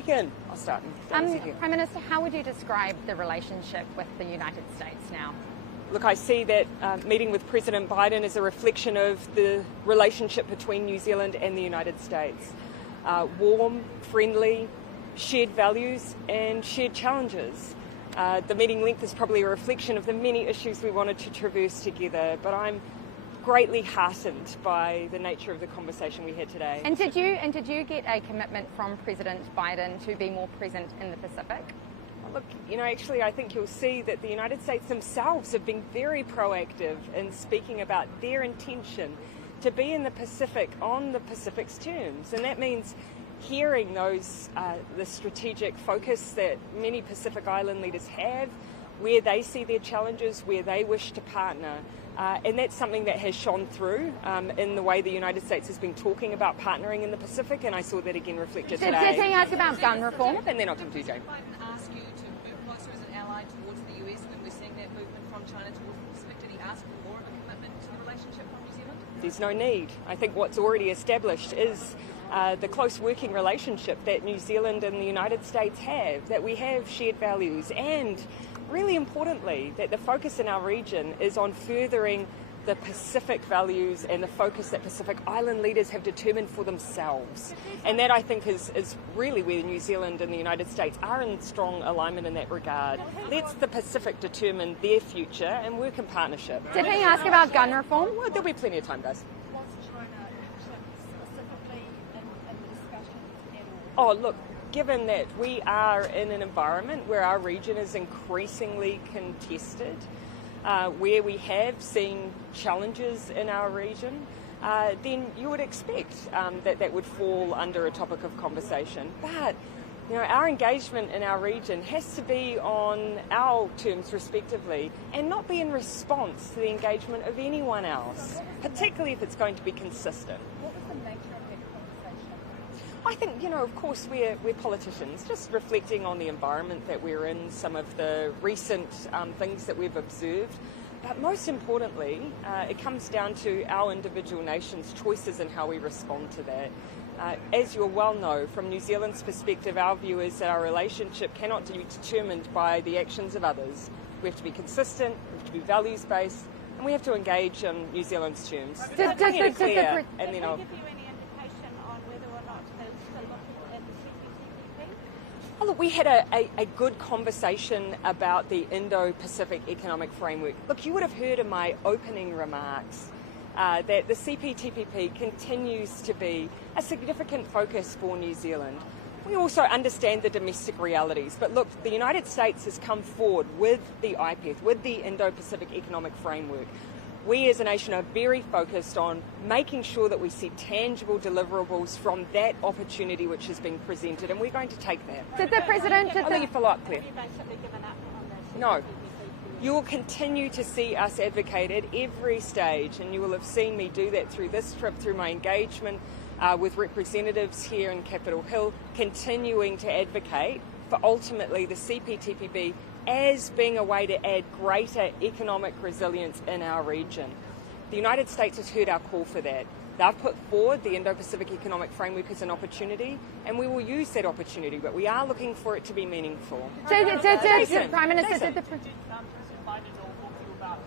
break in. I'll start. Prime Minister, how would you describe the relationship with the United States now? Look, I see that meeting with President Biden is a reflection of the relationship between New Zealand and the United States. Warm, friendly, shared values and shared challenges. The meeting length is probably a reflection of the many issues we wanted to traverse together, but I'm greatly heartened by the nature of the conversation we had today. And did you get a commitment from President Biden to be more present in the Pacific? Look, actually I think you'll see that the United States themselves have been very proactive in speaking about their intention to be in the Pacific on the Pacific's terms, and that means hearing the strategic focus that many Pacific Island leaders have, where they see their challenges, where they wish to partner. And that's something that has shone through in the way the United States has been talking about partnering in the Pacific, and I saw that again reflected today. Did he ask about gun reform? And then I'll come to you, Jane. Biden ask you to move closer as an ally towards the US when we're seeing that movement from China towards the Pacific? Did he ask for more of a commitment to the relationship from New Zealand? There's no need. I think what's already established is the close working relationship that New Zealand and the United States have, that we have shared values, and really importantly, that the focus in our region is on furthering the Pacific values and the focus that Pacific Island leaders have determined for themselves. And that, I think, is really where New Zealand and the United States are in strong alignment in that regard. Let's the Pacific determine their future and work in partnership. Did he ask about gun reform? Well, there'll be plenty of time, guys. Was China specifically in the discussions at all? Oh, look, given that we are in an environment where our region is increasingly contested, where we have seen challenges in our region, then you would expect that would fall under a topic of conversation. But our engagement in our region has to be on our terms respectively and not be in response to the engagement of anyone else, particularly if it's going to be consistent. What was the nature of that conversation? I think, of course, we're politicians, just reflecting on the environment that we're in, some of the recent things that we've observed. But most importantly, it comes down to our individual nations' choices and how we respond to that. As you'll well know, from New Zealand's perspective, our view is that our relationship cannot be determined by the actions of others. We have to be consistent, we have to be values-based, and we have to engage on New Zealand's terms. Did they give you any indication on whether or not they're still looking at the CPTPP? Oh, look, we had a good conversation about the Indo-Pacific Economic Framework. Look, you would have heard in my opening remarks that the CPTPP continues to be a significant focus for New Zealand. We also understand the domestic realities, but look, the United States has come forward with the IPEF, with the Indo-Pacific Economic Framework. We as a nation are very focused on making sure that we see tangible deliverables from that opportunity which has been presented, and we're going to take that. Did the President... I'll let you follow up, Claire. Have you basically given up on that? No. You will continue to see us advocate at every stage, and you will have seen me do that through this trip, through my engagement with representatives here in Capitol Hill, continuing to advocate for ultimately the CPTPP as being a way to add greater economic resilience in our region. The United States has heard our call for that. They've put forward the Indo-Pacific Economic Framework as an opportunity, and we will use that opportunity, but we are looking for it to be meaningful. Prime Minister, did the... President Biden will talk to you about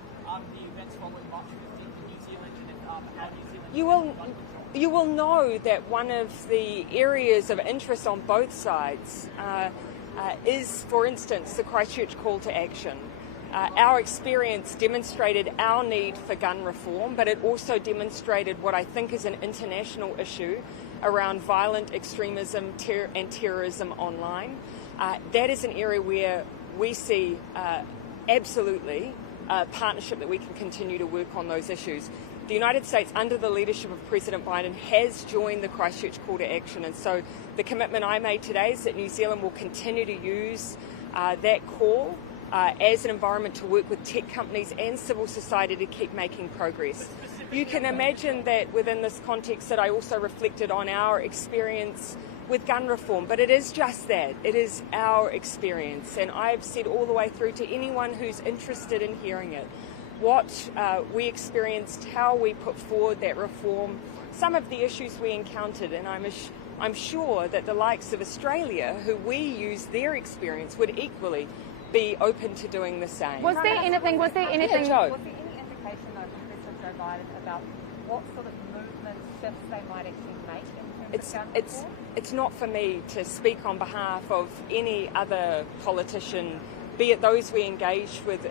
the events following March 15th in New Zealand and how New Zealand... You will know that one of the areas of interest on both sides is, for instance, the Christchurch call to action. Our experience demonstrated our need for gun reform, but it also demonstrated what I think is an international issue around violent extremism and terrorism online. That is an area where we see absolutely a partnership that we can continue to work on those issues. The United States, under the leadership of President Biden, has joined the Christchurch call to action, and so the commitment I made today is that New Zealand will continue to use that call as an environment to work with tech companies and civil society to keep making progress. You can imagine that within this context that I also reflected on our experience with gun reform, but it is just that. It is our experience, and I've said all the way through to anyone who's interested in hearing it what we experienced, how we put forward that reform, some of the issues we encountered, and I'm I'm sure that the likes of Australia, who we use their experience, would equally be open to doing the same. Was there anything? Yeah, Joe. Was there any indication, though, from President Joe Biden about what sort of movement shifts they might actually make in terms of gun reform? It's not for me to speak on behalf of any other politician, be it those we engaged with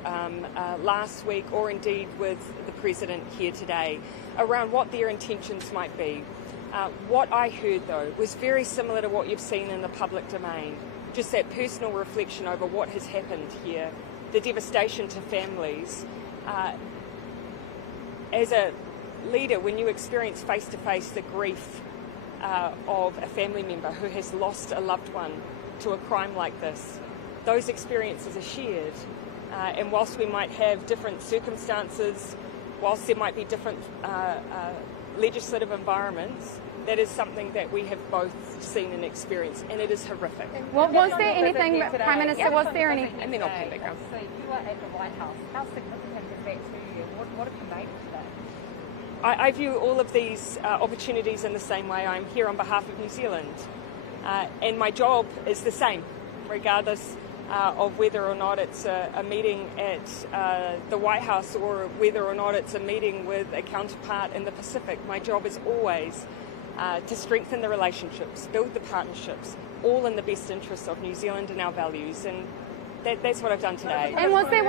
last week or indeed with the President here today, around what their intentions might be. What I heard, though, was very similar to what you've seen in the public domain, just that personal reflection over what has happened here, the devastation to families. As a leader, when you experience face-to-face the grief of a family member who has lost a loved one to a crime like this, those experiences are shared. And whilst we might have different circumstances, whilst there might be different legislative environments, that is something that we have both seen and experienced, and it is horrific. Well, was there anything, Prime Minister, was there any... And then I'll come back up. So you were at the White House. How significant is that to you? What have you made of that? I view all of these opportunities in the same way. I'm here on behalf of New Zealand, and my job is the same, regardless of whether or not it's a meeting at the White House or whether or not it's a meeting with a counterpart in the Pacific. My job is always to strengthen the relationships, build the partnerships, all in the best interests of New Zealand and our values, and that's what I've done today. And was there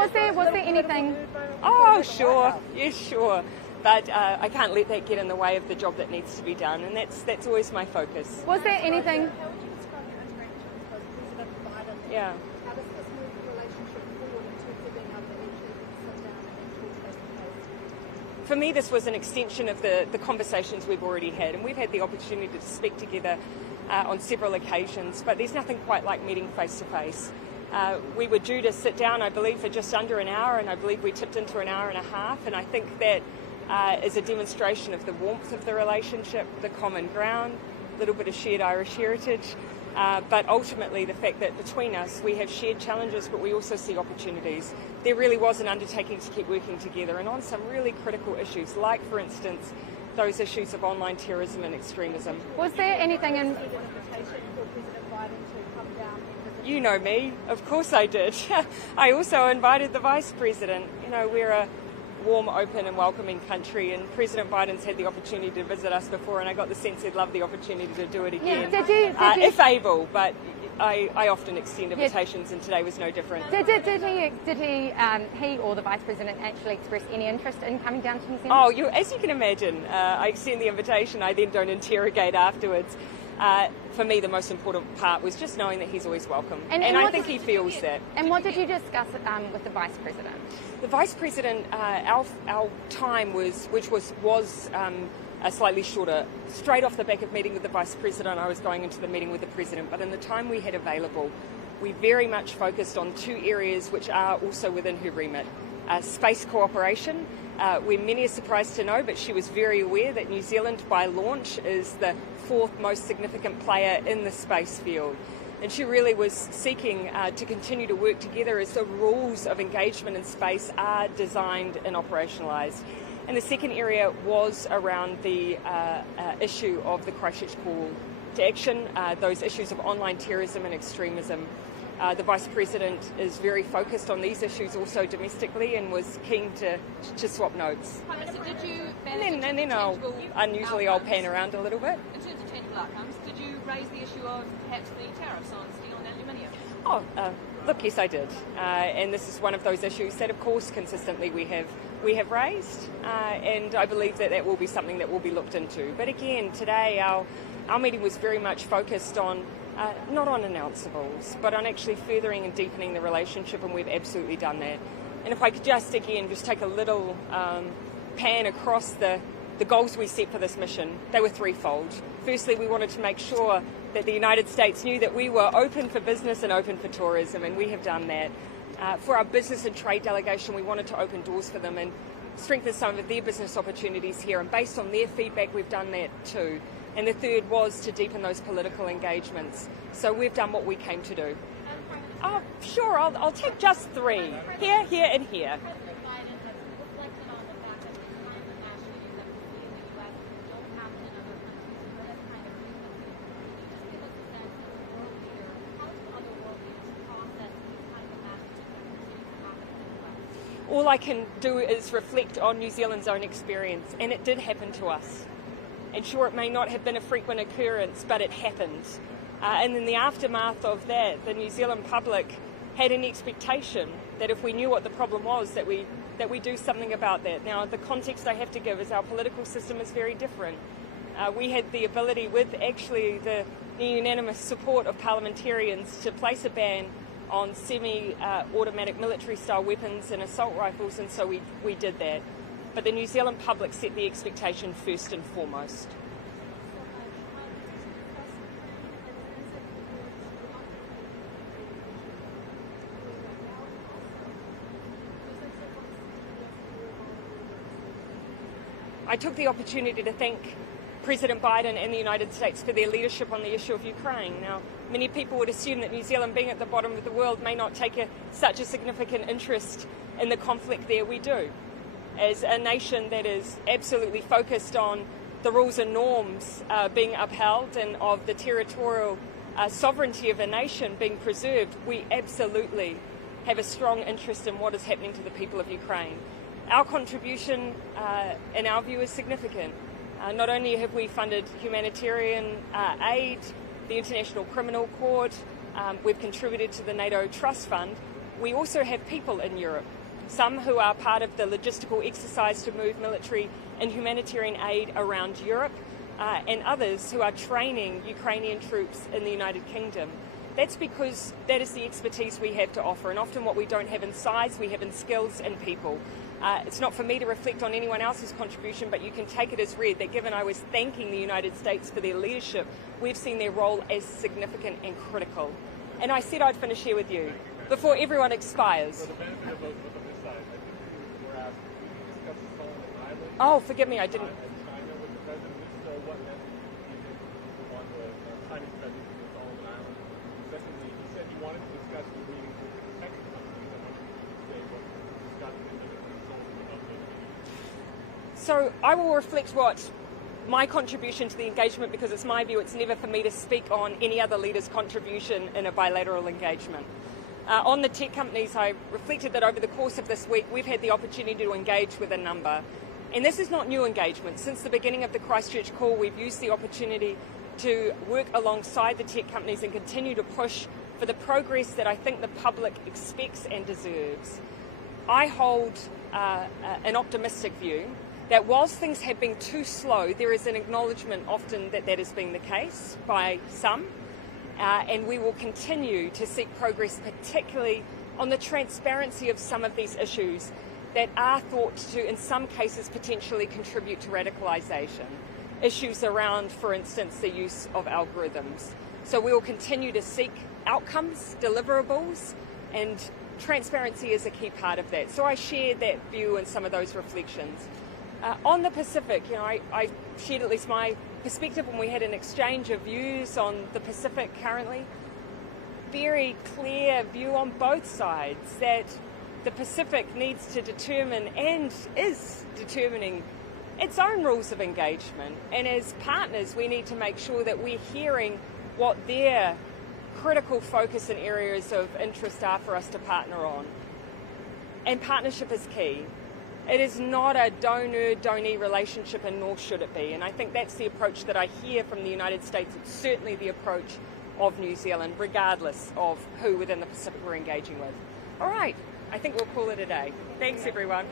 anything? Oh, sure, yes, sure. But I can't let that get in the way of the job that needs to be done, and that's always my focus. Was there anything? How would you describe your interaction with President Biden? Yeah. How does this move the relationship forward in terms of being able to actually sit down and talk face to face? For me, this was an extension of the conversations we've already had, and we've had the opportunity to speak together on several occasions, but there's nothing quite like meeting face to face. We were due to sit down, I believe, for just under an hour, and I believe we tipped into an hour and a half, and I think that is a demonstration of the warmth of the relationship, the common ground, a little bit of shared Irish heritage, but ultimately the fact that between us we have shared challenges, but we also see opportunities. There really was an undertaking to keep working together, and on some really critical issues, like, for instance, those issues of online terrorism and extremism. Was there anything in? You know me, of course I did. I also invited the Vice President. You know, we're a warm, open and welcoming country, and President Biden's had the opportunity to visit us before, and I got the sense he'd love the opportunity to do it again. Yeah. Did you? If able, but I often extend invitations, and today was no different. Did he or the Vice President actually express any interest in coming down to New Zealand? Oh, as you can imagine, I extend the invitation, I then don't interrogate afterwards. For me, the most important part was just knowing that he's always welcome, and I think he feels that. And what did you discuss with the Vice President? The Vice President, our time was slightly shorter. Straight off the back of meeting with the Vice President, I was going into the meeting with the President, but in the time we had available, we very much focused on two areas which are also within her remit. Space cooperation. We're many are surprised to know, but she was very aware that New Zealand, by launch, is the fourth most significant player in the space field. And she really was seeking to continue to work together as the rules of engagement in space are designed and operationalised. And the second area was around the issue of the Christchurch call to action, those issues of online terrorism and extremism. The Vice President is very focused on these issues also domestically and was keen to swap notes. Prime Minister, did you And then I'll pan around a little bit. In terms of tangible outcomes, did you raise the issue of perhaps the tariffs on steel and aluminium? Look, yes, I did, and this is one of those issues that, of course, consistently we have raised, and I believe that will be something that will be looked into. But again, today our meeting was very much focused on not on announceables, but on actually furthering and deepening the relationship, and we've absolutely done that. And if I could just take a little pan across the goals we set for this mission, they were threefold. Firstly, we wanted to make sure that the United States knew that we were open for business and open for tourism, and we have done that. For our business and trade delegation, we wanted to open doors for them and strengthen some of their business opportunities here, and based on their feedback, we've done that too. And the third was to deepen those political engagements. So we've done what we came to do. Oh, sure, I'll take just three. Here, here, and here. all I can do is reflect on New Zealand's own experience, and it did happen to us. And sure, it may not have been a frequent occurrence, but it happened. And in the aftermath of that, the New Zealand public had an expectation that if we knew what the problem was, that we do something about that. Now, the context I have to give is our political system is very different. We had the ability, with actually the unanimous support of parliamentarians, to place a ban on semi-automatic military-style weapons and assault rifles, and so we did that. But the New Zealand public set the expectation first and foremost. I took the opportunity to thank President Biden and the United States for their leadership on the issue of Ukraine. Now, many people would assume that New Zealand, being at the bottom of the world, may not take such a significant interest in the conflict there. We do. As a nation that is absolutely focused on the rules and norms being upheld and of the territorial sovereignty of a nation being preserved, we absolutely have a strong interest in what is happening to the people of Ukraine. Our contribution, in our view, is significant. Not only have we funded humanitarian aid, the International Criminal Court, we've contributed to the NATO Trust Fund, we also have people in Europe, some who are part of the logistical exercise to move military and humanitarian aid around Europe, and others who are training Ukrainian troops in the United Kingdom. That's because that is the expertise we have to offer, and often what we don't have in size, we have in skills and people. It's not for me to reflect on anyone else's contribution, but you can take it as read that given I was thanking the United States for their leadership, we've seen their role as significant and critical. And I said I'd finish here with you before everyone expires. Oh, forgive me, I didn't. So I will reflect what my contribution to the engagement, because it's my view it's never for me to speak on any other leader's contribution in a bilateral engagement. On the tech companies, I reflected that over the course of this week we've had the opportunity to engage with a number. And this is not new engagement. Since the beginning of the Christchurch call, we've used the opportunity to work alongside the tech companies and continue to push for the progress that I think the public expects and deserves. I hold an optimistic view that whilst things have been too slow, there is an acknowledgement often that that has been the case by some, and we will continue to seek progress, particularly on the transparency of some of these issues that are thought to, in some cases, potentially contribute to radicalisation. Issues around, for instance, the use of algorithms. So we will continue to seek outcomes, deliverables, and transparency is a key part of that. So I share that view and some of those reflections. On the Pacific, I shared at least my perspective when we had an exchange of views on the Pacific currently. Very clear view on both sides that the Pacific needs to determine and is determining its own rules of engagement. And as partners, we need to make sure that we're hearing what their critical focus and areas of interest are for us to partner on. And partnership is key. It is not a donor-donee relationship, and nor should it be. And I think that's the approach that I hear from the United States. It's certainly the approach of New Zealand, regardless of who within the Pacific we're engaging with. All right, I think we'll call it a day. Thanks, everyone.